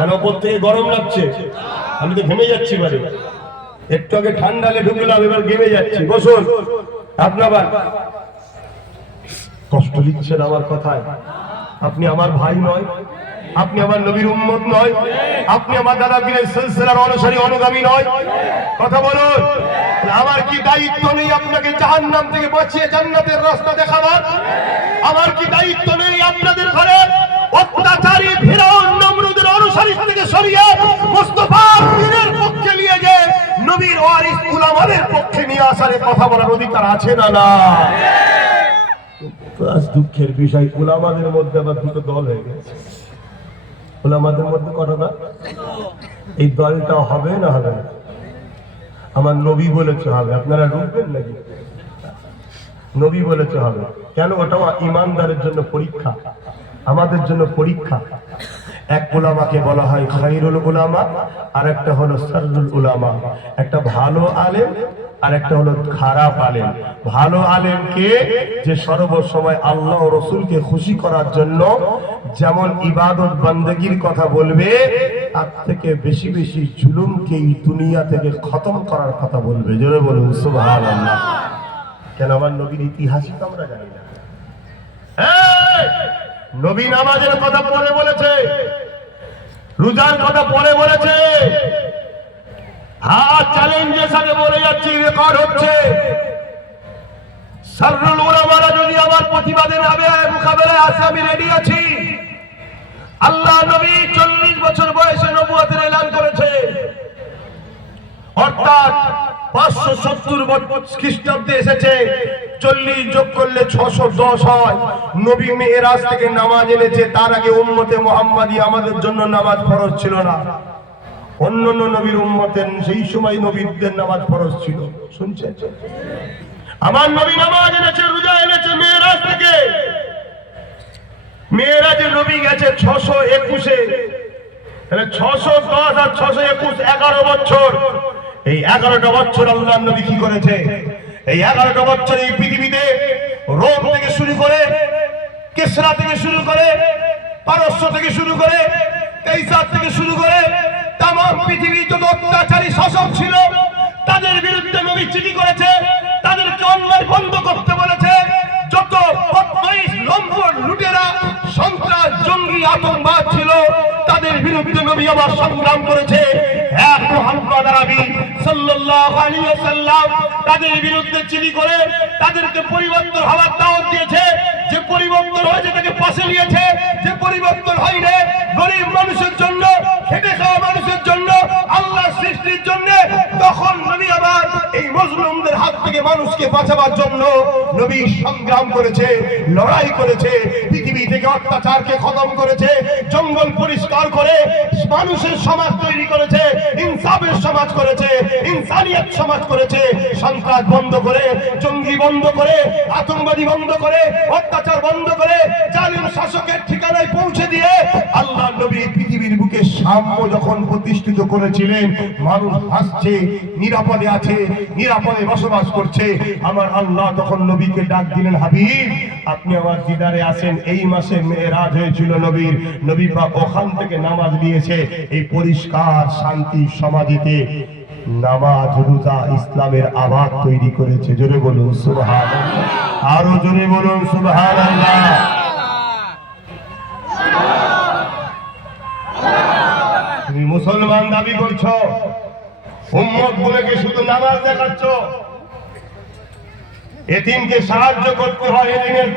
কেন ওপর থেকে গরম লাগছে। আমি তো ঘেমে যাচ্ছি বারে একটু আগে ঠান্ডা ঠান্ডালে ঢুকলাম, এবার ঘেমে যাচ্ছি। বসুন। আপনার কষ্ট দিচ্ছেন আমার কথায়। আপনি আমার ভাই নয়। আপনি আমার নবীর উম্মত নয়। আপনি আমার দাদা পীরের সিলসিলার অনুসারী, অনুগামী নয়। কথা বলুন। আমার কি দায়িত্ব নেই আপনাকে জাহান্নাম থেকে বাঁচিয়ে জান্নাতের রাস্তা দেখাবার? আমার কি দায়িত্ব নেই আপনাদের ঘরে অত্যাচারী অনুসারী থেকে সরিয়ে মুস্তফা পীরের পক্ষে নিয়ে যে নবীর ওয়ারিস উলামাদের পক্ষে নিয়ে আসার কথা বলার অধিকার আছে না না? দুঃখের বিষয়, উলামাদের মধ্যে আবার দুটো দল হয়ে গেছে। উলামাদের মধ্যে কটা এই দলটা হবে না হবে? আমার নবী বলেছে হবে। আপনারা ঢুকবেন নাকি? নবী বলেছে হবে। কেন? ওটাও ইমানদারের জন্য পরীক্ষা। আমাদের জন্য পরীক্ষা। এক উলামাকে বলা হয় খাইরুল উলামা আর একটা হলো সারুল উলামা। একটা ভালো আলেম আর একটা হলো খারাপ আলেম। ভালো আলেম কে যে সর্বসময় আল্লাহ রসুলকে খুশি করার জন্য যেমন ইবাদত বান্দেগির কথা বলবে, তার থেকে বেশি বেশি জুলুমকে এই দুনিয়া থেকে খতম করার কথা বলবে। জোরে বলুন, সুবহানাল্লাহ। কেন আমার নবীর ইতিহাসই তো আমরা জানি না! নবী নামাজের কথা পরে বলেছে, রোজার কথা পরে বলেছে। হাত চ্যালেঞ্জের সাথে বলে যাচ্ছি রেকর্ড হচ্ছে। সাররুল উলামারা যদি আমার প্রতিবাদে নামে মোকাবেলায় আসে, আমি রেডি আছি। আল্লাহ নবী চল্লিশ বছর বয়সে নবুয়াতের এলান করেছে। অর্থাৎ পাঁচশো সত্তর খ্রিস্টাব্দে এসেছে। চল্লিশ যোগ করলে ছশো দশ হয়। নবী মেয়েরাজ থেকে নামাজ এনেছে। তার আগে উম্মতে মোহাম্মদী আমাদের জন্য নামাজ ফরজ ছিল না। অন্য অন্য নবীর উম্মতের সেই সময় নবীদের নামাজ ফরজ ছিল। শুনছেন? আমার নবী নামাজ এনেছে, রোজা এনেছে মেয়েরাজ থেকে। মেয়েরাজে নবী গেছে ছশো একুশে। ছশো দশ আর ছশো একুশ, এগারো বছর। এই এগারোটা বছর আল্লাহ নবী কি করেছে? এই এগারোটা বছর এই পৃথিবীতে রোম থেকে শুরু করে, কেসরা থেকে শুরু করে, পারস্য থেকে শুরু করে কেইসার থেকে শুরু করে তাম পৃথিবী যত অত্যাচারী শাসক ছিল, তাদের বিরুদ্ধে নবী চিঠি করেছে? তাদেরকে অন্যায় বন্ধ করতে বলেছে। যত বদমাইশ, লম্পট, লুটেরা, সন্ত্রাস, জঙ্গি, আতঙ্কবাদ ছিল, তাদের বিরুদ্ধে নবী আবার সংগ্রাম করেছে। এক তাদের বিরুদ্ধে চিনি করে তাদেরকে পরিবর্তন হওয়ার দাওয়াত দিয়েছে। যে পরিবর্তন হয়েছে তাকে পাশে নিয়েছে। যে পরিবর্তন হয়নি, গরিব মানুষের জন্য, খেটে খাওয়া মানুষের জন্য আল্লাহ সৃষ্টির জন্য তখন নবী আবার এই মজলুমদের হাত থেকে মানুষকে বাঁচাবার জন্য নবী সংগ্রাম করেছে, লড়াই করেছে, পৃথিবী থেকে অত্যাচারকে খতম করেছে, জঙ্গল পরিষ্কার করে মানুষের সমাজ তৈরি করেছে, ইনসাফের সমাজ করেছে, ইনসানিয়ত সমাজ করেছে, সন্ত্রাস বন্ধ করে, জঙ্গি বন্ধ করে, আতঙ্কবাদী বন্ধ করে, অত্যাচার বন্ধ করে, জালিম শাসকের ঠিকানায় পৌঁছে দিয়ে আল্লাহ নবী পৃথিবীর বুকে সাম্য যখন প্রতিষ্ঠিত করেছিলেন, মানুষ হাসছে, নিরাপদে আছে নিরাপদে বসবাস করছে, আমার আল্লাহ তখন নবীকে ডাক দিলেন, হাবিব, আপনি আমার দিদারে আসেন এই মাসে মেয়েরাজ হয়েছিল নবীর, নবী পাক ওখান থেকে নামাজ দিয়েছে এই পরিষ্কার শান্তি সমাধিতে নামাজ, রোজা, ইসলামের আবাদ তৈরি করেছে। জোরে বলুন সুবহান আরও জোরে বলুন সুবহান আল্লাহ তুমি মুসলমান দাবি করছ? উম্মত কি শুধু নামাজ দেখাচ্ছ। এতিমকে সাহায্য করতে হয় এদিনের